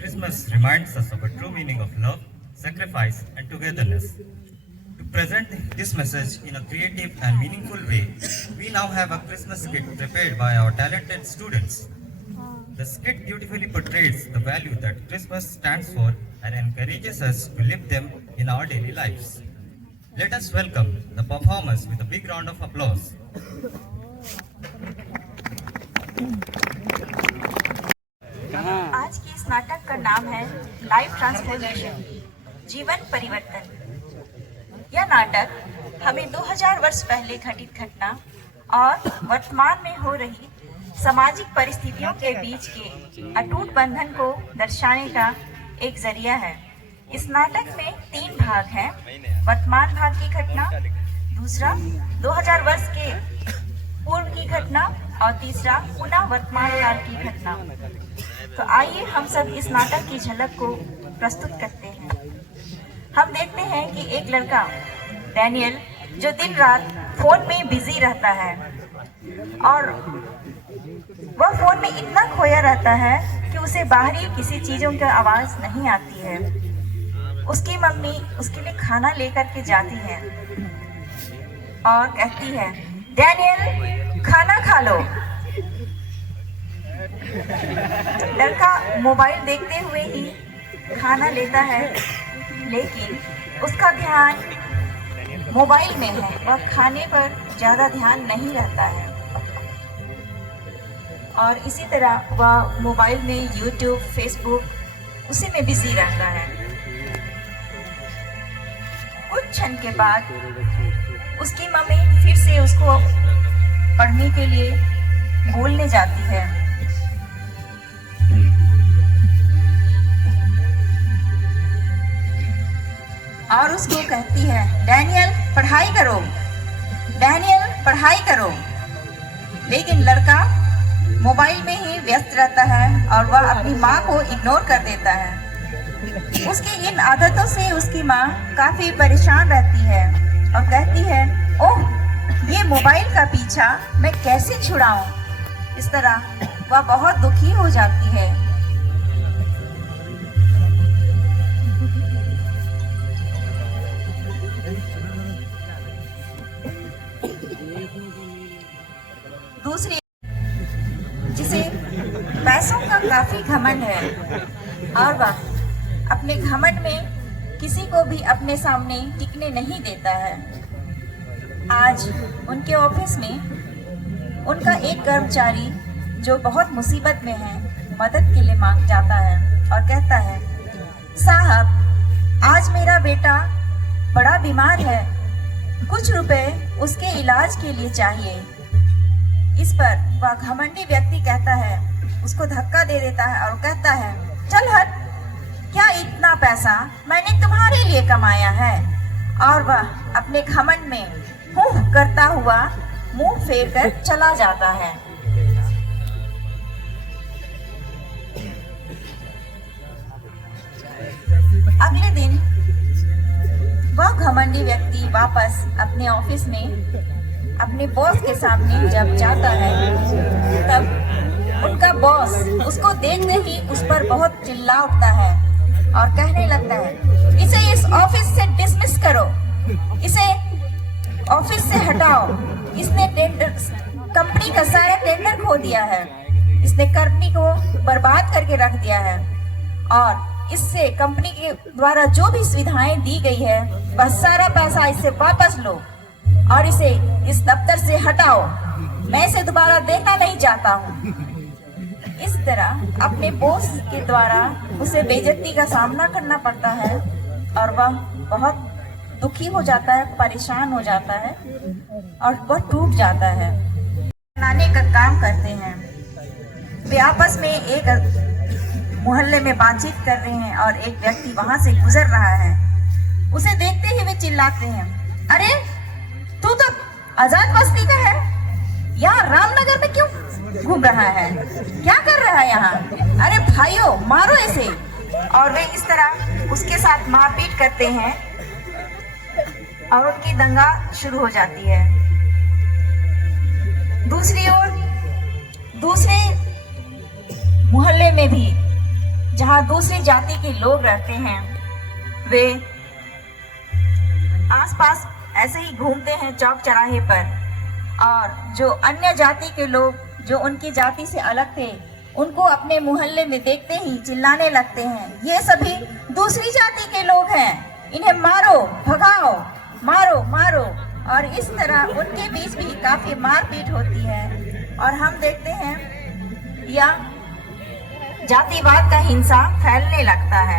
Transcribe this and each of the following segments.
Christmas reminds us of a true meaning of love, sacrifice, and togetherness. To present this message in a creative and meaningful way, we now have a Christmas skit prepared by our talented students. The skit beautifully portrays the value that Christmas stands for and encourages us to live them in our daily lives. Let us welcome the performers with a big round of applause. आज के इस नाटक का नाम है life transformation, जीवन परिवर्तन। यह नाटक हमें 2000 वर्ष पहले घटित घटना और वर्तमान में हो रही सामाजिक परिस्थितियों के बीच के अटूट बंधन को दर्शाने का एक जरिया है। इस नाटक में 3 भाग हैं। वर्तमान भाग की घटना, दूसरा 2000 वर्ष के पूर्व की घटना और तीसरा पुनः वर्तमान काल की घटना। तो आइए हम सब इस नाटक की झलक को प्रस्तुत करते हैं। हम देखते हैं कि एक लड़का डैनियल जो दिन रात फोन में बिजी रहता है और वह फोन में इतना खोया रहता है कि उसे बाहरी किसी चीजों की आवाज नहीं आती है। उसकी मम्मी उसके लिए खाना लेकर के जाती है और कहती है, डैनियल खाना खा लो। लड़का मोबाइल देखते हुए ही खाना लेता है, लेकिन उसका ध्यान मोबाइल में है, वह खाने पर ज्यादा ध्यान नहीं रहता है और इसी तरह वह मोबाइल में यूट्यूब, फेसबुक उसी में बिजी रहता है। कुछ क्षण के बाद उसकी मम्मी फिर से उसको पढ़ने के लिए बोलने जाती है। और उसको कहती है, डैनियल पढ़ाई करो, डैनियल पढ़ाई करो। लेकिन लड़का मोबाइल में ही व्यस्त रहता है और वह अपनी माँ को इग्नोर कर देता है। उसकी इन आदतों से उसकी माँ काफी परेशान रहती है और कहती है, ओह ये मोबाइल का पीछा मैं कैसे छुड़ाऊं। इस तरह वह बहुत दुखी हो जाती है। दूसरी जिसे पैसों का काफी घमंड है और वह अपने घमंड में किसी को भी अपने सामने टिकने नहीं देता है। आज उनके ऑफिस में उनका एक कर्मचारी जो बहुत मुसीबत में है मदद के लिए मांग जाता है और कहता है, साहब आज मेरा बेटा बड़ा बीमार है, कुछ रुपए उसके इलाज के लिए चाहिए। इस पर वह घमंडी व्यक्ति कहता है, उसको धक्का दे देता है और कहता है, चल हट, क्या इतना पैसा मैंने तुम्हारे लिए कमाया है। और वह अपने घमंड में हुँ करता हुआ मुंह फेर कर चला जाता है। अगले दिन वह घमंडी व्यक्ति वापस अपने ऑफिस में अपने बॉस के सामने जब जाता है, तब उनका बॉस उसको देखते ही उस पर बहुत चिल्ला उठता है और कहने लगता है, इसे इस ऑफिस से डिसमिस करो, इसे ऑफिस से हटाओ, इसने कंपनी का सारा टेंडर खो दिया है, इसने कंपनी को बर्बाद करके रख दिया है और इससे कंपनी के द्वारा जो भी सुविधाएं दी गई है वह सारा पैसा इससे वापस लो और इसे इस दफ्तर से हटाओ, मैं इसे दोबारा देखना नहीं चाहता हूँ। इस तरह अपने बॉस के द्वारा उसे बेइज्जती का सामना करना पड़ता है और वह बहुत दुखी हो जाता है, परेशान हो जाता है और वह टूट जाता है। बनाने का काम करते हैं। वे आपस में एक मोहल्ले में बातचीत कर रहे हैं और एक व्यक्ति वहां से गुजर रहा है। उसे देखते ही वे चिल्लाते हैं, अरे तू तो आजाद बस्ती का है, यहाँ रामनगर में क्यों घूम रहा है, क्या कर रहा है यहाँ, अरे भाइयों मारो इसे। और वे इस तरह उसके साथ मारपीट करते हैं और उनकी दंगा शुरू हो जाती है। दूसरी ओर दूसरे मोहल्ले में भी जहाँ दूसरी जाति के लोग रहते हैं, वे आसपास ऐसे ही घूमते हैं चौक चौराहे पर, और जो अन्य जाति के लोग जो उनकी जाति से अलग थे, उनको अपने मोहल्ले में देखते ही चिल्लाने लगते हैं, ये सभी दूसरी जाति के लोग हैं, इन्हें मारो, भगाओ, मारो मारो। और इस तरह उनके बीच भी काफी मारपीट होती है, और हम देखते हैं यह जातिवाद का हिंसा फैलने लगता है।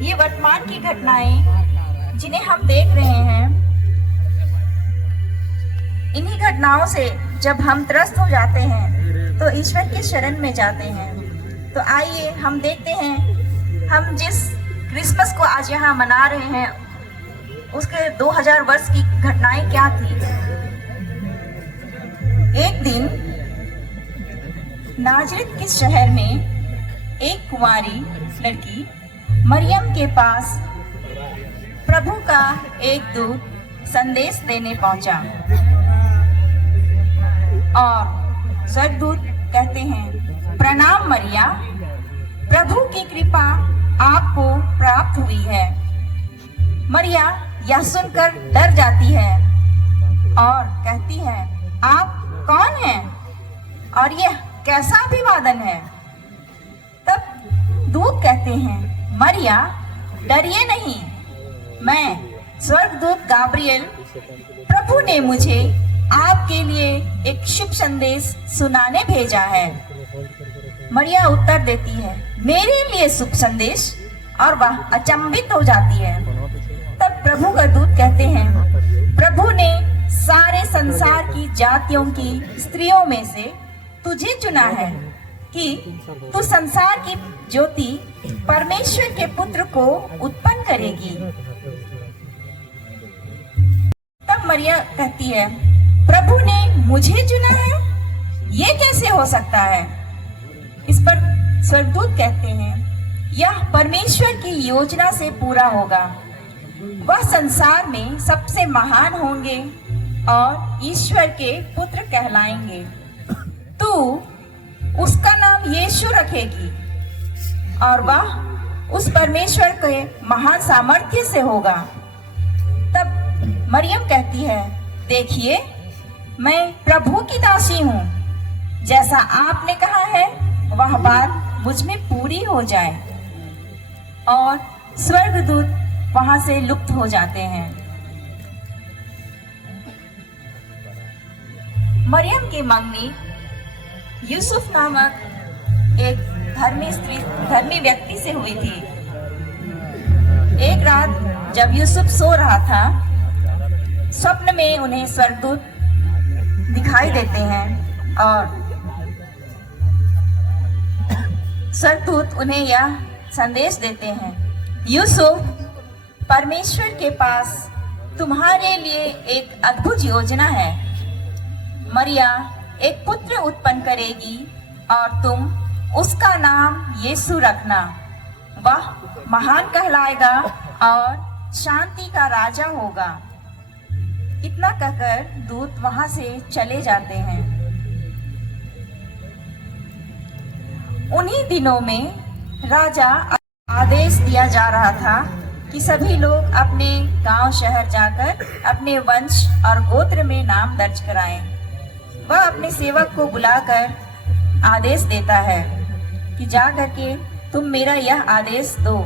ये वर्तमान की घटनाएं जिन्हें हम देख रहे हैं, इन्हीं घटनाओं से जब हम त्रस्त हो जाते हैं तो ईश्वर के शरण में जाते हैं। तो आइए हम देखते हैं, हम जिस क्रिसमस को आज यहाँ मना रहे हैं उसके 2000 वर्ष की घटनाएं क्या थी। एक दिन नाजरत के शहर में एक कुंवारी लड़की मरियम के पास प्रभु का एक दूत संदेश देने पहुंचा, और स्वर्गदूत कहते हैं, प्रणाम मरिया, प्रभु की कृपा आपको प्राप्त हुई है। मरिया यह सुनकर डर जाती है और कहती है, आप कौन हैं और यह कैसा अभिवादन है। तब दूत कहते हैं, मरिया डरिए नहीं, मैं स्वर्गदूत गाब्रिएल, प्रभु ने मुझे आपके लिए एक शुभ संदेश सुनाने भेजा है। मरिया उत्तर देती है, मेरे लिए शुभ संदेश, और वह अचंभित हो जाती है। तब प्रभु का दूत कहते हैं, प्रभु ने सारे संसार की जातियों की स्त्रियों में से तुझे चुना है कि तू संसार की ज्योति परमेश्वर के पुत्र को उत्पन्न करेगी। तब मरिया कहती है, प्रभु ने मुझे चुना है, ये कैसे हो सकता है। इस पर स्वर्गदूत कहते हैं, यह परमेश्वर की योजना से पूरा होगा। वह संसार में सबसे महान होंगे और ईश्वर के पुत्र कहलाएंगे। तू उसका नाम यीशु रखेगी, और वह उस परमेश्वर के महान सामर्थ्य से होगा। तब मरियम कहती है, देखिए, मैं प्रभु की दासी हूँ, जैसा आपने कहा है वह बात मुझ में पूरी हो जाए। और स्वर्गदूत वहां से लुप्त हो जाते हैं। मरियम की मंगनी यूसुफ नामक एक धर्मी व्यक्ति से हुई थी। एक रात जब यूसुफ सो रहा था, स्वप्न में उन्हें स्वर्गदूत दिखाई देते हैं, और स्वर्गदूत उन्हें यह संदेश देते हैं, यूसुफ, परमेश्वर के पास तुम्हारे लिए एक अद्भुत योजना है। मरिया एक पुत्र उत्पन्न करेगी और तुम उसका नाम यीशु रखना। वह महान कहलाएगा और शांति का राजा होगा। इतना कहकर दूत वहां से चले जाते हैं। उन्हीं दिनों में राजा आदेश दिया जा रहा था कि सभी लोग अपने गांव शहर जाकर अपने वंश और गोत्र में नाम दर्ज कराएं। वह अपने सेवक को बुलाकर आदेश देता है कि जा करके तुम मेरा यह आदेश दो,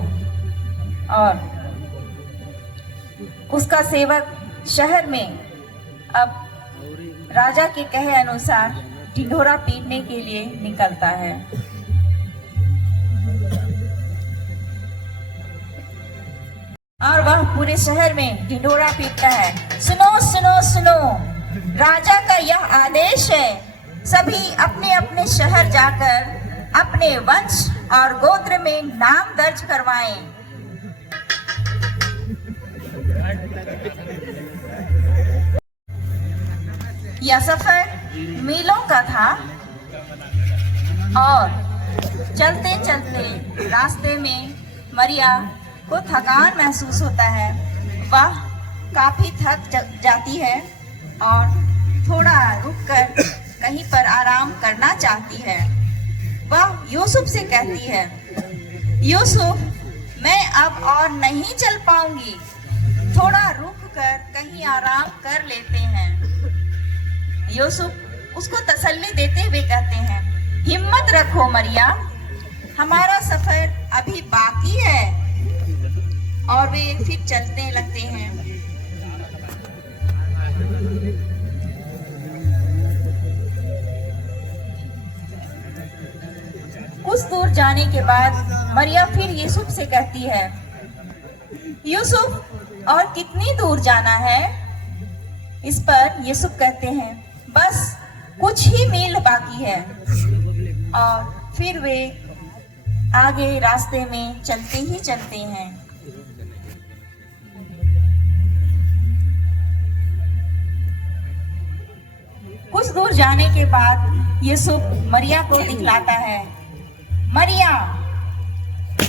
और उसका सेवक शहर में अब राजा के कहे अनुसार ढिंढोरा पीटने के लिए निकलता है। और वह पूरे शहर में ढिंढोरा पीटता है, सुनो सुनो सुनो, राजा का यह आदेश है, सभी अपने अपने शहर जाकर अपने वंश और गोत्र में नाम दर्ज करवाएं। यह सफर मीलों का था, और चलते चलते रास्ते में मरिया को थकान महसूस होता है। वह काफी थक जाती है और थोड़ा रुककर कहीं पर आराम करना चाहती है। वह यूसुफ से कहती है, यूसुफ, मैं अब और नहीं चल पाऊंगी, थोड़ा रुक कर कहीं आराम कर लेते हैं। यूसुफ उसको तसल्ली देते हुए कहते हैं, हिम्मत रखो मरिया, हमारा सफर अभी बाकी है। और वे फिर चलने लगते हैं। कुछ दूर जाने के बाद मरिया फिर यूसुफ से कहती है, यूसुफ, और कितनी दूर जाना है? इस पर यूसुफ कहते हैं, बस कुछ ही मील बाकी है। और फिर वे आगे रास्ते में चलते ही चलते हैं। कुछ दूर जाने के बाद यूसुफ मरिया को दिखलाता है, मरिया,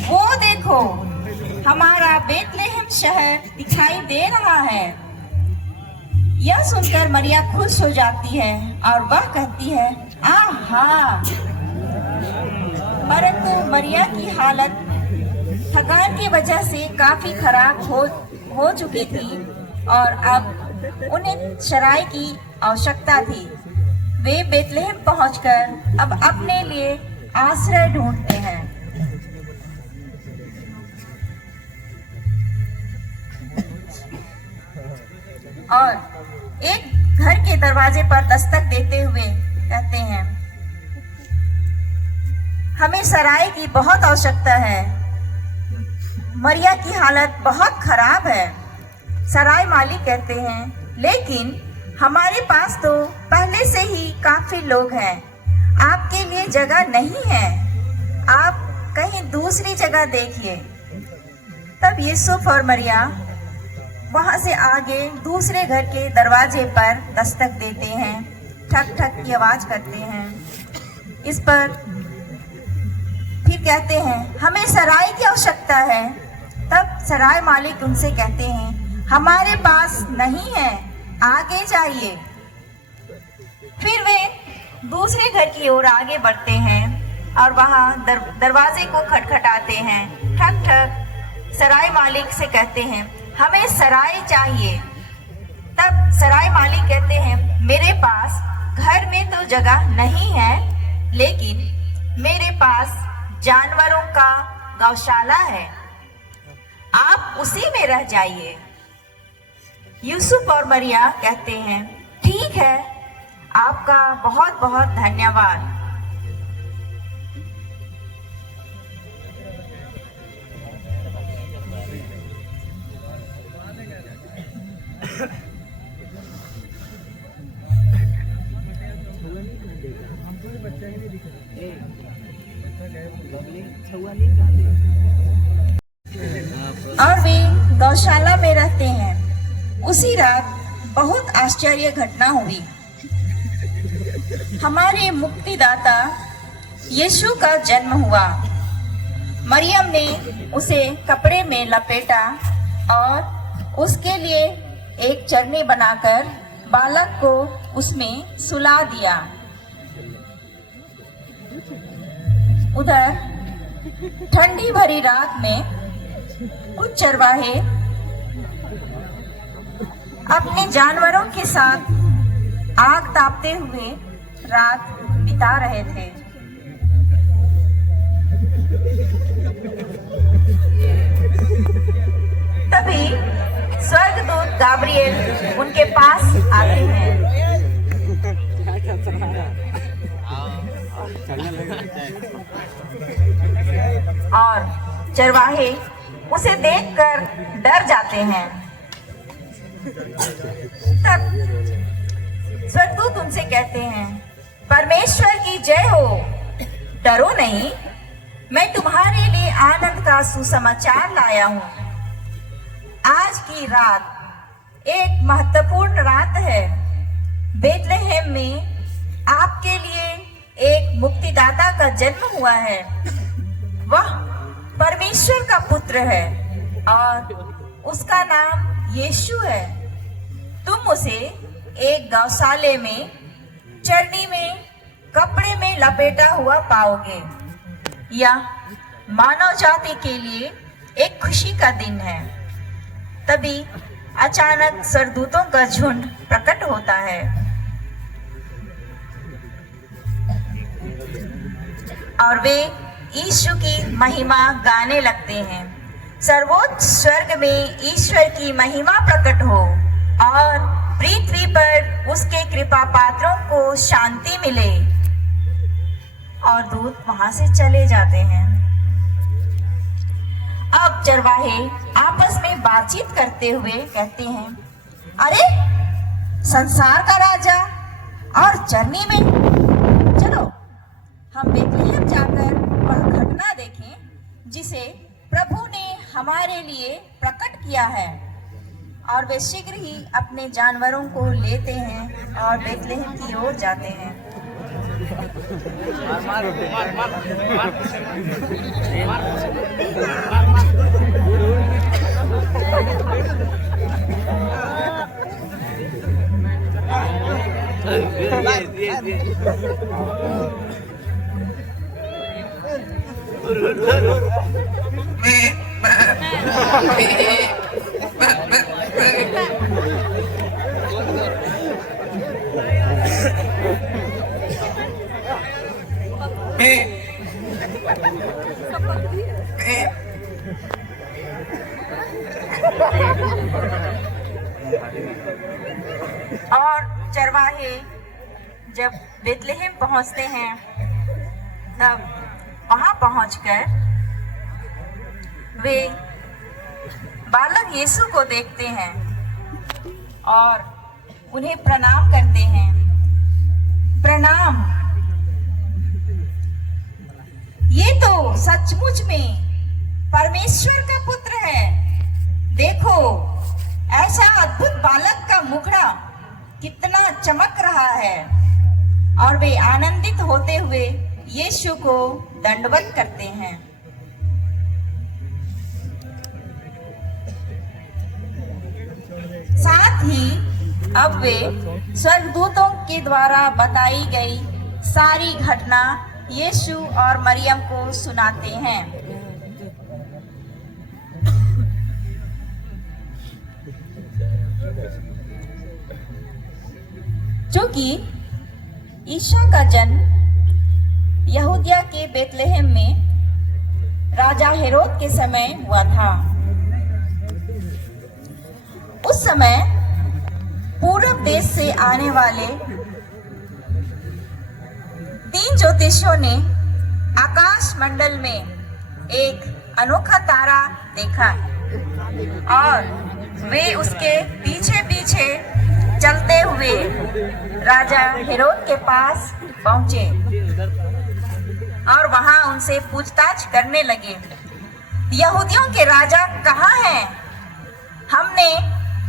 वो देखो, हमारा बेतलेहम शहर दिखाई दे रहा है। यह सुनकर मरिया खुश हो जाती है और वह कहती है, आहा। परंतु मरिया की हालत थकान की वजह से काफी खराब हो चुकी थी और अब उन्हें शराय की आवश्यकता थी। वे बेतलेहम पहुंचकर अब अपने लिए आश्रय ढूंढते हैं। और एक घर के दरवाजे पर दस्तक देते हुए कहते हैं, हमें सराय की बहुत आवश्यकता है। मरिया की हालत बहुत खराब है। सराय मालिक कहते हैं, लेकिन हमारे पास तो पहले से ही काफी लोग हैं, आपके लिए जगह नहीं है, आप कहीं दूसरी जगह देखिए। तब यूसुफ और मरिया वहां से आगे दूसरे घर के दरवाजे पर दस्तक देते हैं, ठक ठक की आवाज करते हैं। इस पर फिर कहते हैं, हमें सराय की आवश्यकता है। तब सराय मालिक उनसे कहते हैं, हमारे पास नहीं है, आगे जाइए। फिर वे दूसरे घर की ओर आगे बढ़ते हैं और वहां दरवाजे को खटखटाते हैं। ठक ठक सराय मालिक से कहते हैं, हमें सराय चाहिए। तब सराय मालिक कहते हैं, मेरे पास घर में तो जगह नहीं है, लेकिन मेरे पास जानवरों का गौशाला है, आप उसी में रह जाइए। यूसुफ और मरिया कहते हैं, ठीक है, आपका बहुत बहुत धन्यवाद। और वे गौशाला में रहते हैं। उसी रात बहुत आश्चर्य घटना हुई। हमारे मुक्तिदाता यीशु का जन्म हुआ। मरियम ने उसे कपड़े में लपेटा और उसके लिए एक चरनी बनाकर बालक को उसमें सुला दिया। उधर ठंडी भरी रात में कुछ चरवाहे अपने जानवरों के साथ आग तापते हुए रात बिता रहे थे। तभी स्वर्गदूत गाब्रिएल उनके पास आते हैं। और चरवाहे उसे देखकर डर जाते हैं। तब स्वर्गदूत उनसे कहते हैं, परमेश्वर की जय हो, डरो नहीं, मैं तुम्हारे लिए आनंद का सुसमाचार लाया हूँ। आज की रात एक महत्वपूर्ण रात है। बेतलेहम में आपके लिए एक मुक्तिदाता का जन्म हुआ है। वह परमेश्वर का पुत्र है और उसका नाम यीशु है। तुम उसे एक गौशाले में चरनी में कपड़े में लपेटा हुआ पाओगे। यह मानव जाति के लिए एक खुशी का दिन है। तभी अचानक स्वर्गदूतों का झुंड प्रकट होता है और वे यीशु की महिमा गाने लगते हैं। सर्वोच्च स्वर्ग में ईश्वर की महिमा प्रकट हो और पृथ्वी पर उसके कृपा पात्रों को शांति मिले। और दूत वहां से चले जाते हैं। अब चरवाहे आपस में बातचीत करते हुए कहते हैं, अरे संसार का राजा और चरनी में, चलो हम बेथलेहम जाकर वह घटना देखें जिसे प्रभु ने हमारे लिए प्रकट किया है। और वे शीघ्र ही अपने जानवरों को लेते हैं और बेथलेहम की ओर जाते हैं। और चरवाहे जब बेथलेहम पहुंचते हैं तब वहां पहुंचकर वे बालक यीशु को देखते हैं और उन्हें प्रणाम करते हैं। प्रणाम, ये तो सचमुच में परमेश्वर का पुत्र है। देखो, ऐसा अद्भुत बालक का मुखड़ा कितना चमक रहा है। और वे आनंदित होते हुए यीशु को दंडवत करते हैं। साथ ही अब वे स्वर्गदूतों के द्वारा बताई गई सारी घटना यीशु और मरियम को सुनाते हैं। चूंकि ईशा का जन्म यहूदिया के बेथलेहम में राजा हेरोद के समय हुआ था। उस समय पूरब देश से आने वाले 3 ज्योतिषियों ने आकाश मंडल में एक अनोखा तारा देखा और वे उसके पीछे पीछे चलते हुए राजा हेरोद के पास पहुंचे और वहां उनसे पूछताछ करने लगे, यहूदियों के राजा कहाँ हैं? हमने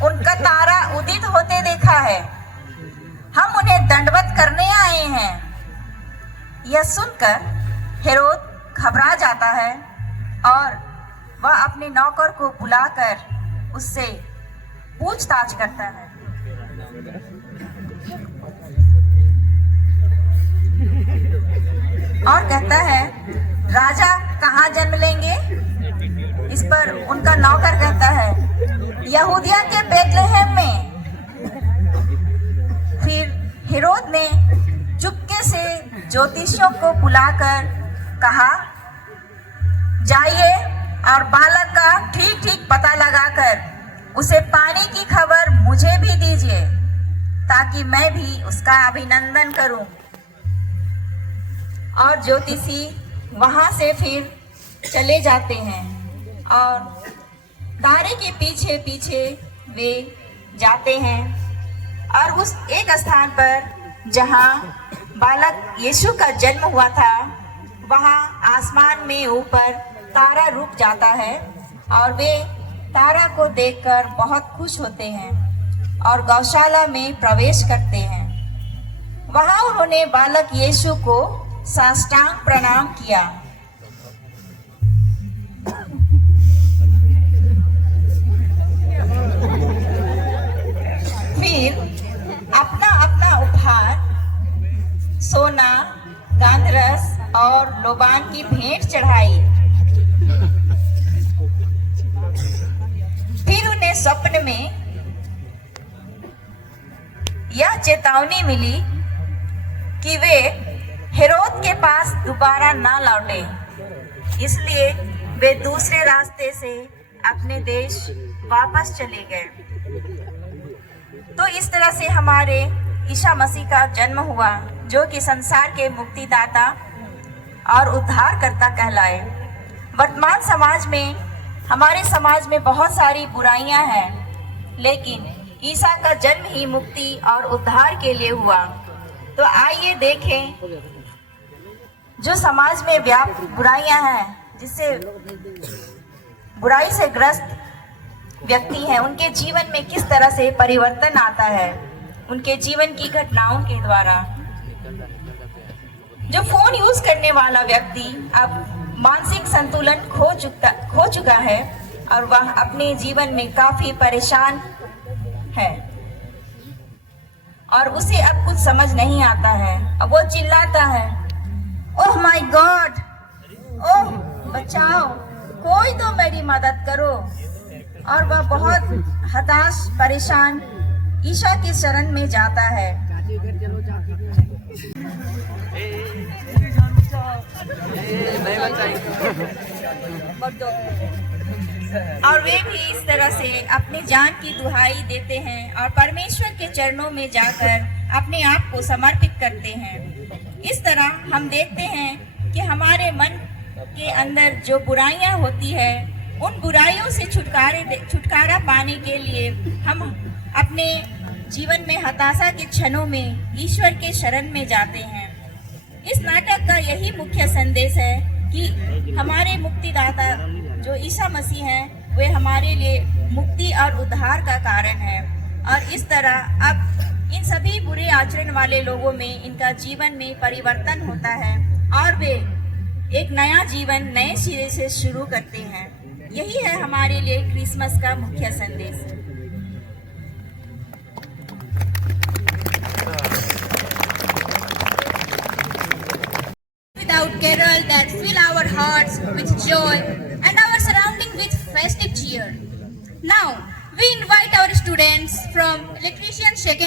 उनका तारा उदित होते देखा है, हम उन्हें दंडवत करने आए हैं। यह सुनकर हेरोद घबरा जाता है और वह अपने नौकर को बुलाकर उससे पूछताछ करता है। और कहता है, राजा कहाँ जन्म लेंगे? इस पर उनका नौकर कहता है, यहूदिया के बेथलेहम में। फिर हेरोद ने चुपके से ज्योतिषियों को बुलाकर कहा, जाइए और बालक का ठीक ठीक पता लगाकर उसे पाने की खबर मुझे भी दीजिए ताकि मैं भी उसका अभिनंदन करूं। और ज्योतिषी वहां से फिर चले जाते हैं और तारे के पीछे पीछे वे जाते हैं और उस एक स्थान पर जहां बालक यीशु का जन्म हुआ था वहां आसमान में ऊपर तारा रुक जाता है और वे तारा को देखकर बहुत खुश होते हैं और गौशाला में प्रवेश करते हैं। वहां उन्होंने बालक यीशु को साष्टांग प्रणाम किया। फिर अपना अपना उपहार, सोना, गांधरस और लोबान की भेंट चढ़ाई। फिर उन्हें स्वप्न में यह चेतावनी मिली कि वे हेरोद के पास दोबारा ना लौटे, इसलिए वे दूसरे रास्ते से अपने देश वापस चले गए। तो इस तरह से हमारे ईसा मसीह का जन्म हुआ, जो कि संसार के मुक्तिदाता और उद्धारकर्ता कहलाए। वर्तमान समाज में, हमारे समाज में बहुत सारी बुराइयां हैं, लेकिन ईसा का जन्म ही मुक्ति और उद्धार के लिए हुआ। तो आइए देखें जो समाज में व्याप्त बुराइयां हैं, जिससे बुराई से ग्रस्त व्यक्ति हैं, उनके जीवन में किस तरह से परिवर्तन आता है उनके जीवन की घटनाओं के द्वारा। जो फोन यूज करने वाला व्यक्ति अब मानसिक संतुलन खो चुका है और वह अपने जीवन में काफी परेशान है और उसे अब कुछ समझ नहीं आता है। अब वो चिल्लाता है, ओह माय गॉड, ओह बचाओ, कोई तो मेरी मदद करो। और वह बहुत हताश परेशान ईसा के शरण में जाता है। और वे भी इस तरह से अपनी जान की दुहाई देते हैं और परमेश्वर के चरणों में जाकर अपने आप को समर्पित करते हैं। इस तरह हम देखते हैं कि हमारे मन के अंदर जो बुराइयां होती है, उन बुराइयों से छुटकारा पाने के लिए हम अपने जीवन में हताशा के क्षणों में ईश्वर के शरण में जाते हैं। इस नाटक का यही मुख्य संदेश है कि हमारे मुक्तिदाता जो ईसा मसीह हैं, वे हमारे लिए मुक्ति और उद्धार का कारण है। और इस तरह अब इन सभी बुरे आचरण वाले लोगों में इनका जीवन में परिवर्तन होता है और वे एक नया जीवन नए सिरे से शुरू करते हैं। यही है हमारे लिए क्रिसमस का मुख्य संदेश। Without carol that fill our hearts with joy and our surrounding with festive cheer. Now, we invite our students from Electrician Second